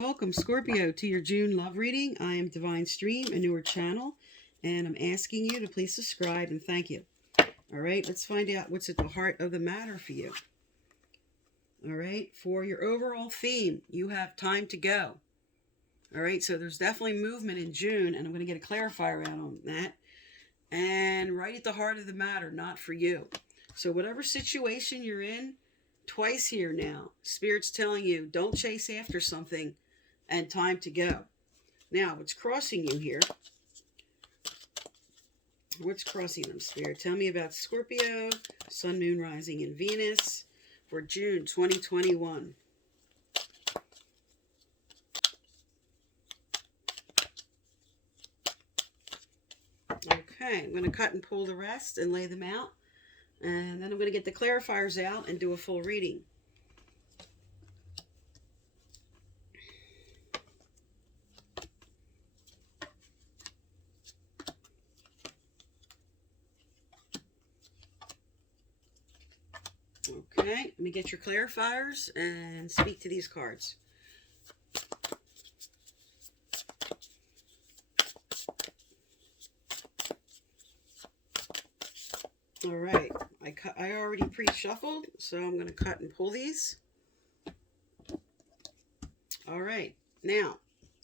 Welcome, Scorpio, to your June love reading. I am Divine Stream, a newer channel, and I'm asking you to please subscribe and thank you. All right, let's find out what's at the heart of the matter for you. All right, for your overall theme, you have time to go. All right, so there's definitely movement in June, and I'm going to get a clarifier out on that. And right at the heart of the matter, not for you. So whatever situation you're in, twice here now, Spirit's telling you, don't chase after something and time to go. Now, what's crossing you here? What's crossing them, Spirit? Tell me about Scorpio, Sun, Moon, Rising, and Venus for June 2021. Okay, I'm going to cut and pull the rest and lay them out. And then I'm going to get the clarifiers out and do a full reading. Okay, let me get your clarifiers and speak to these cards. All right, I already pre-shuffled, so I'm going to cut and pull these. All right, now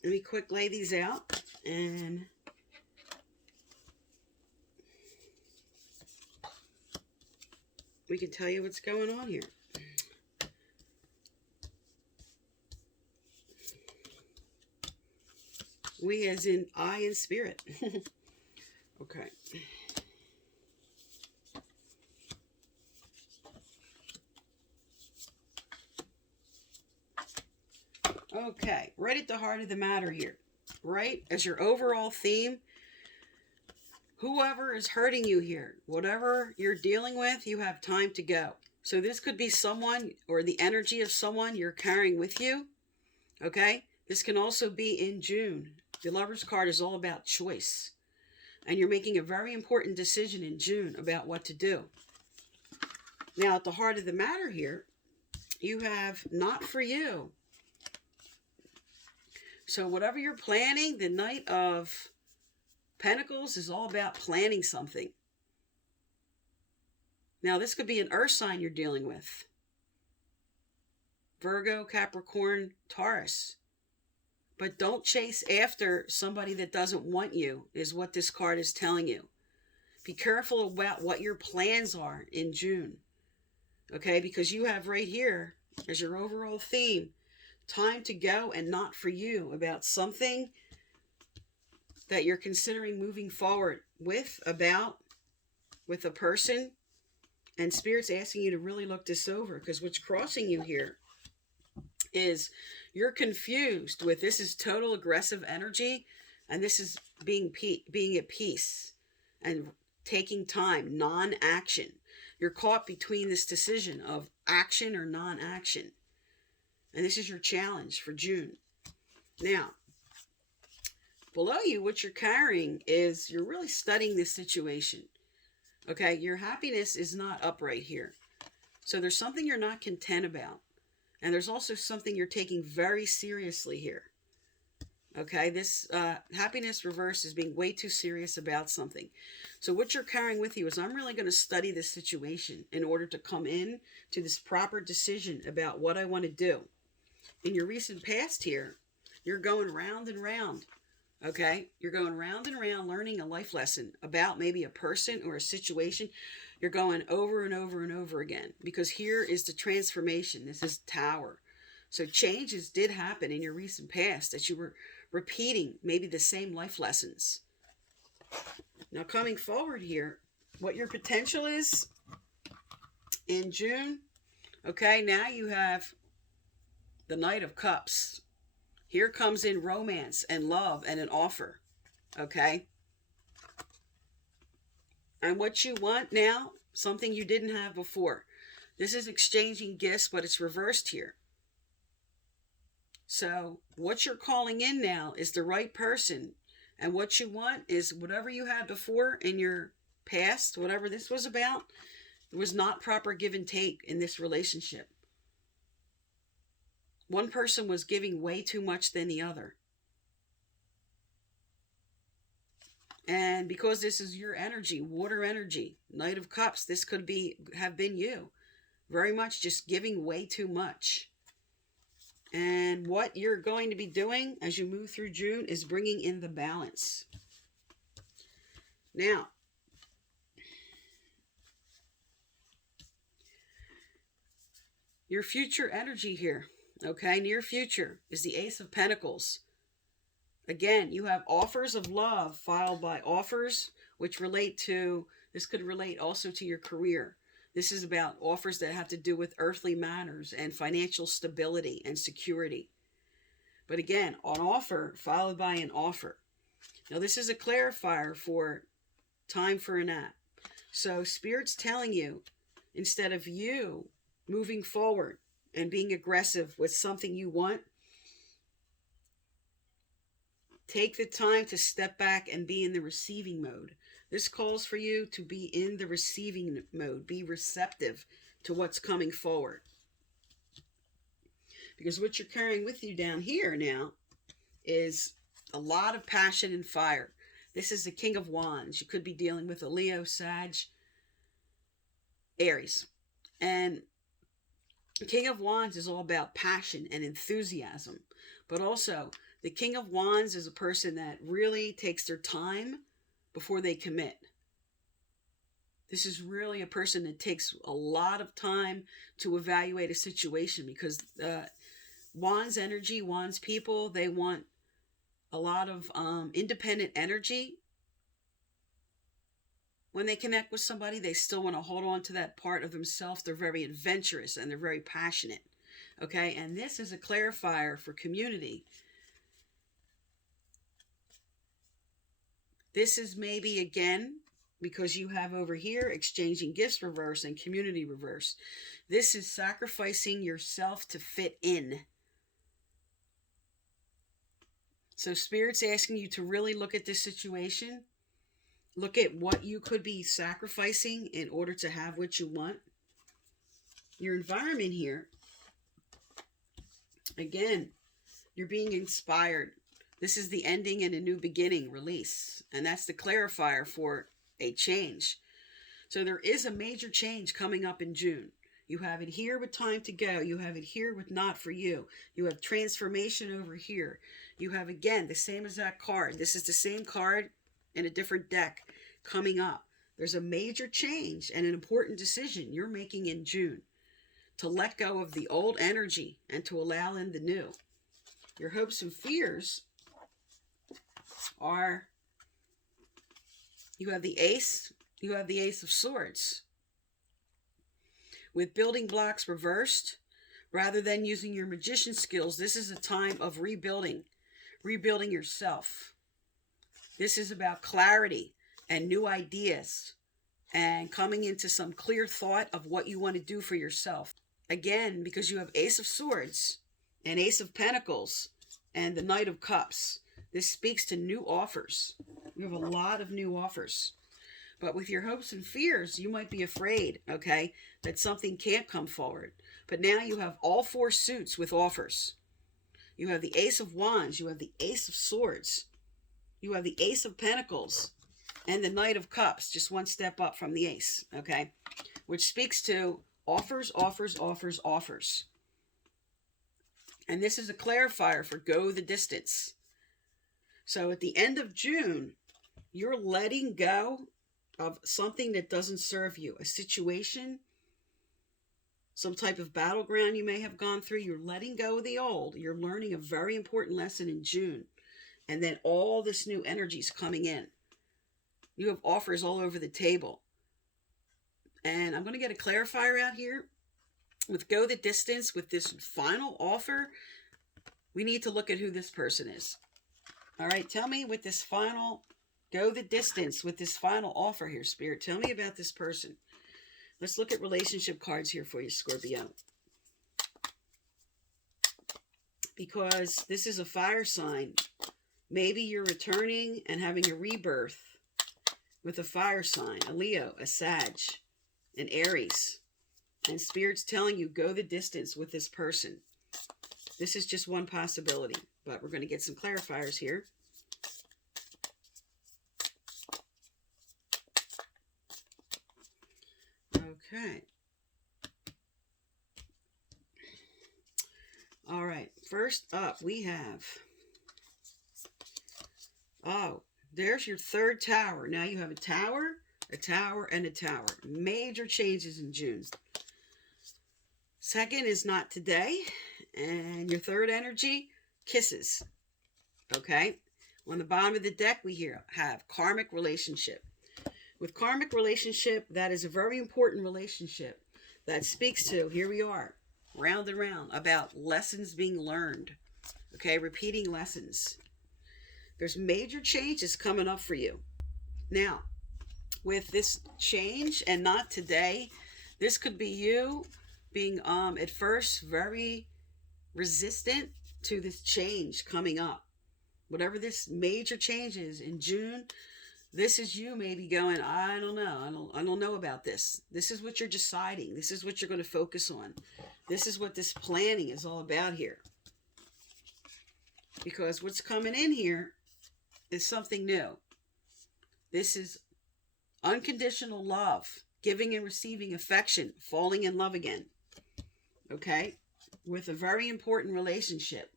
let me quick lay these out and we can tell you what's going on here. We as in I and Spirit. Okay. Okay, right at the heart of the matter here, right? As your overall theme, whoever is hurting you here, whatever you're dealing with, you have time to go. So this could be someone or the energy of someone you're carrying with you, okay? This can also be in June. The Lover's card is all about choice. And you're making a very important decision in June about what to do. Now, at the heart of the matter here, you have not for you. So whatever you're planning, the Knight of Pentacles is all about planning something. Now, this could be an earth sign you're dealing with. Virgo, Capricorn, Taurus. But don't chase after somebody that doesn't want you, is what this card is telling you. Be careful about what your plans are in June. Okay, because you have right here, as your overall theme, time to go and not for you, about something that you're considering moving forward with, with a person. And Spirit's asking you to really look this over, because what's crossing you here is you're confused with this is total aggressive energy, and this is being at peace and taking time, non-action. You're caught between this decision of action or non-action. And this is your challenge for June. Now, below you, what you're carrying is you're really studying this situation. Okay, your happiness is not up right here. So there's something you're not content about. And there's also something you're taking very seriously here. Okay, this happiness reverse is being way too serious about something. So what you're carrying with you is, I'm really going to study this situation in order to come in to this proper decision about what I want to do. In your recent past here, you're going round and round, okay? You're going round and round learning a life lesson about maybe a person or a situation. You're going over and over and over again, because here is the transformation. This is Tower. So changes did happen in your recent past that you were repeating maybe the same life lessons. Now coming forward here, what your potential is in June, okay, now you have the Knight of Cups. Here comes in romance and love and an offer. Okay? And what you want now, something you didn't have before. This is exchanging gifts, but it's reversed here. So what you're calling in now is the right person. And what you want is whatever you had before in your past, whatever this was about, it was not proper give and take in this relationship. one person was giving way too much than the other. And because this is your energy, water energy, Knight of Cups, this could have been you. Very much just giving way too much. And what you're going to be doing as you move through June is bringing in the balance. Now, your future energy here, okay, near future, is the Ace of Pentacles. Again, you have offers of love followed by offers which relate to, this could relate also to your career. This is about offers that have to do with earthly matters and financial stability and security. But again, an offer followed by an offer. Now, this is a clarifier for time for a nap. So Spirit's telling you, instead of you moving forward and being aggressive with something you want, take the time to step back and be in the receiving mode. This calls for you to be in the receiving mode. Be receptive to what's coming forward. Because what you're carrying with you down here now is a lot of passion and fire. This is the King of Wands. You could be dealing with a Leo, Sag, Aries. And the King of Wands is all about passion and enthusiasm. But also, the King of Wands is a person that really takes their time before they commit. This is really a person that takes a lot of time to evaluate a situation, because Wands energy, Wands people, they want a lot of independent energy. When they connect with somebody, they still want to hold on to that part of themselves. They're very adventurous and they're very passionate. Okay, and this is a clarifier for community. This is maybe, again, because you have over here exchanging gifts reverse and community reverse. This is sacrificing yourself to fit in. So Spirit's asking you to really look at this situation. Look at what you could be sacrificing in order to have what you want. Your environment here, again, you're being inspired. This is the ending and a new beginning, release. And that's the clarifier for a change. So there is a major change coming up in June. You have it here with time to go. You have it here with not for you. You have transformation over here. You have, again, the same exact card. This is the same card in a different deck coming up. There's a major change and an important decision you're making in June to let go of the old energy and to allow in the new. Your hopes and fears are, you have the Ace of Swords. With building blocks reversed, rather than using your magician skills, this is a time of rebuilding yourself. This is about clarity and new ideas and coming into some clear thought of what you want to do for yourself. Again, because you have Ace of Swords and Ace of Pentacles and the Knight of Cups. This speaks to new offers. You have a lot of new offers. But with your hopes and fears, you might be afraid, okay, that something can't come forward. But now you have all four suits with offers. You have the Ace of Wands. You have the Ace of Swords. You have the Ace of Pentacles. And the Knight of Cups, just one step up from the Ace, okay? Which speaks to offers, offers, offers, offers. And this is a clarifier for go the distance. So at the end of June, you're letting go of something that doesn't serve you. A situation, some type of battleground you may have gone through. You're letting go of the old. You're learning a very important lesson in June. And then all this new energy is coming in. You have offers all over the table. And I'm going to get a clarifier out here. With go the distance, with this final offer, we need to look at who this person is. All right, tell me with this final, go the distance with this final offer here, Spirit. Tell me about this person. Let's look at relationship cards here for you, Scorpio. Because this is a fire sign. Maybe you're returning and having a rebirth with a fire sign, a Leo, a Sag, an Aries. And Spirit's telling you, go the distance with this person. This is just one possibility, but we're going to get some clarifiers here. Okay. All right. First up, we have... Oh, there's your third tower. Now you have a tower, and a tower. Major changes in June. Second is not today. And your third energy, kisses. Okay? On the bottom of the deck, we have karmic relationship. With karmic relationship, that is a very important relationship that speaks to, here we are, round and round, about lessons being learned. Okay? Repeating lessons. There's major changes coming up for you. Now, with this change and not today, this could be you being at first very resistant to this change coming up. Whatever this major change is in June, this is you maybe going, I don't know. I don't know about this. This is what you're deciding. This is what you're going to focus on. This is what this planning is all about here. Because what's coming in here is something new. This is unconditional love, giving and receiving affection, falling in love again. Okay? With a very important relationship.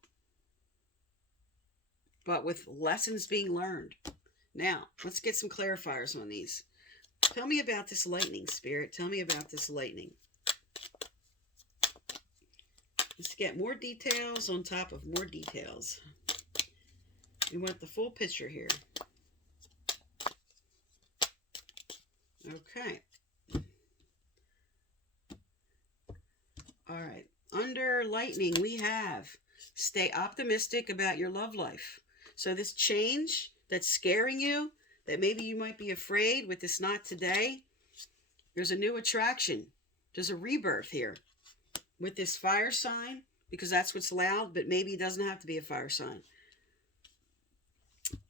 But with lessons being learned. Now, let's get some clarifiers on these. Tell me about this lightning, Spirit. Tell me about this lightning. Let's get more details on top of more details. We want the full picture here. Okay. All right. Under lightning, we have stay optimistic about your love life. So this change that's scaring you, that maybe you might be afraid with this not today, there's a new attraction. There's a rebirth here with this fire sign, because that's what's loud, but maybe it doesn't have to be a fire sign.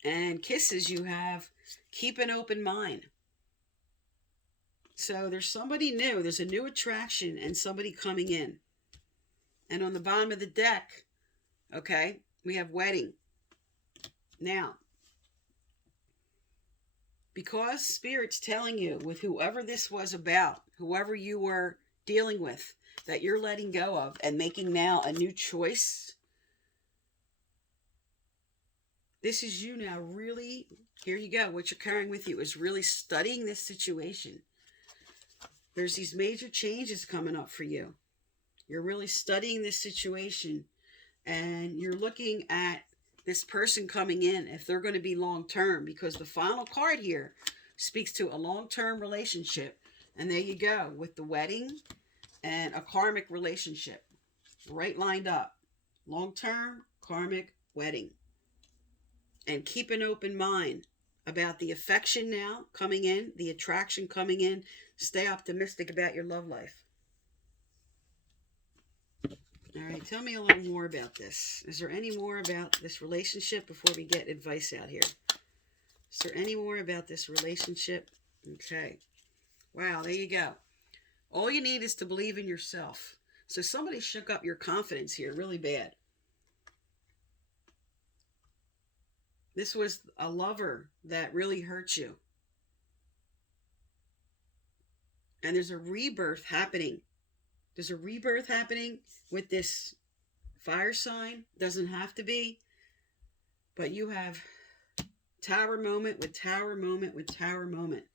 And kisses, you have keep an open mind. So there's somebody new. There's a new attraction and somebody coming in. And on the bottom of the deck, okay, we have wedding. Now, because Spirit's telling you with whoever this was about, whoever you were dealing with, that you're letting go of and making now a new choice, this is you now really, here you go. What you're carrying with you is really studying this situation. There's these major changes coming up for you. You're really studying this situation and you're looking at this person coming in, if they're going to be long-term, because the final card here speaks to a long-term relationship. And there you go with the wedding and a karmic relationship. Right lined up. Long-term, karmic, wedding. And keep an open mind about the affection now coming in, the attraction coming in. Stay optimistic about your love life. All right, tell me a little more about this. Is there any more about this relationship before we get advice out here? Is there any more about this relationship? Okay. Wow, there you go. All you need is to believe in yourself. So somebody shook up your confidence here really bad. This was a lover that really hurt you. And there's a rebirth happening. There's a rebirth happening with this fire sign. Doesn't have to be. But you have tower moment with tower moment with tower moment.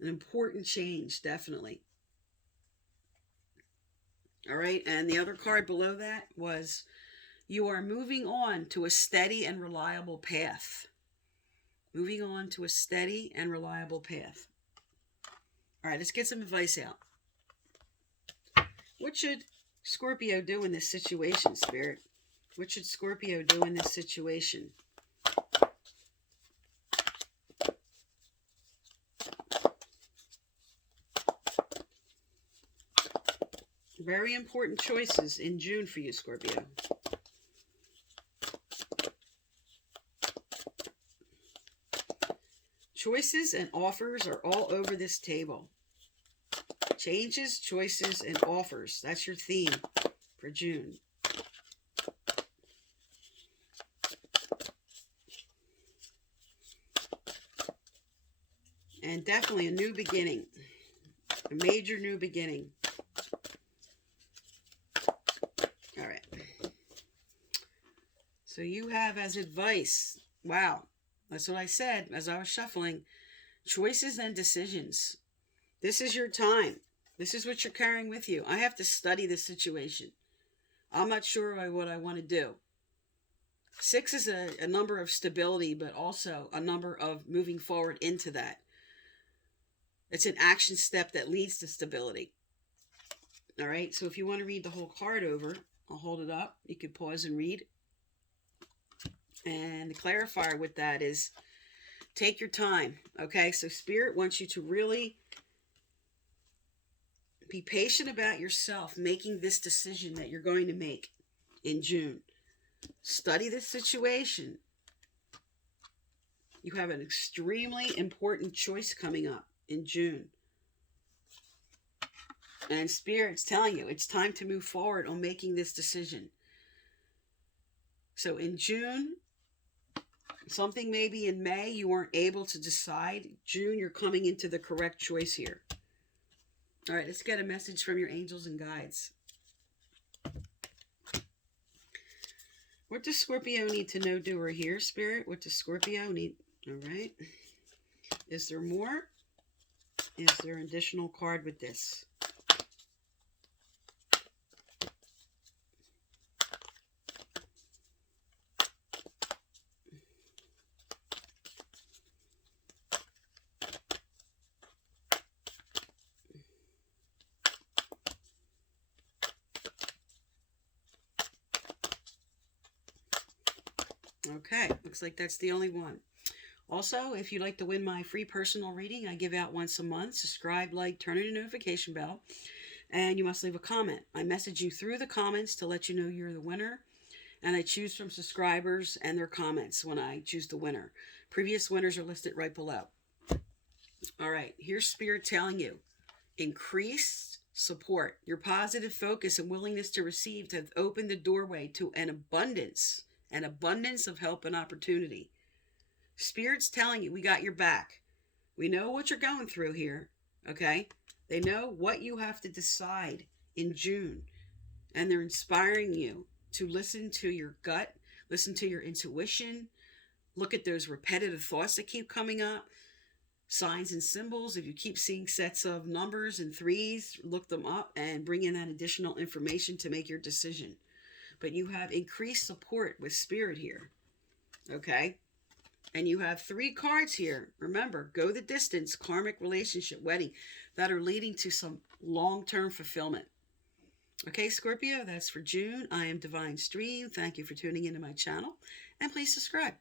An important change, definitely. All right, and the other card below that was you are moving on to a steady and reliable path. Moving on to a steady and reliable path. All right, let's get some advice out. What should Scorpio do in this situation, Spirit? What should Scorpio do in this situation? Very important choices in June for you, Scorpio. Choices and offers are all over this table. Changes, choices, and offers. That's your theme for June. And definitely a new beginning. A major new beginning. All right. So you have as advice, wow, that's what I said as I was shuffling, choices and decisions. This is your time. This is what you're carrying with you. I have to study this situation. I'm not sure what I want to do. 6 is a number of stability, but also a number of moving forward into that. It's an action step that leads to stability. All right, so if you want to read the whole card over, I'll hold it up. You can pause and read. And the clarifier with that is take your time. Okay, so Spirit wants you to really be patient about yourself making this decision that you're going to make in June. Study this situation. You have an extremely important choice coming up in June. And Spirit's telling you it's time to move forward on making this decision. So in June, something maybe in May you weren't able to decide. June, you're coming into the correct choice here. All right, let's get a message from your angels and guides. What does Scorpio need to know, doer here, Spirit? What does Scorpio need? All right. Is there more? Is there an additional card with this? Okay, looks like that's the only one. Also, if you'd like to win my free personal reading, I give out once a month. Subscribe, like, turn on your notification bell, and you must leave a comment. I message you through the comments to let you know you're the winner, and I choose from subscribers and their comments when I choose the winner. Previous winners are listed right below. All right, here's Spirit telling you, increased support. Your positive focus and willingness to receive have opened the doorway to an abundance of help and opportunity. Spirit's telling you, we got your back. We know what you're going through here, okay? They know what you have to decide in June, and they're inspiring you to listen to your gut, listen to your intuition, look at those repetitive thoughts that keep coming up, signs and symbols. If you keep seeing sets of numbers and 3s, look them up and bring in that additional information to make your decision. But you have increased support with Spirit here, okay? And you have 3 cards here. Remember, go the distance, karmic relationship, wedding, that are leading to some long-term fulfillment. Okay, Scorpio, that's for June. I am Divine Stream. Thank you for tuning into my channel, and please subscribe.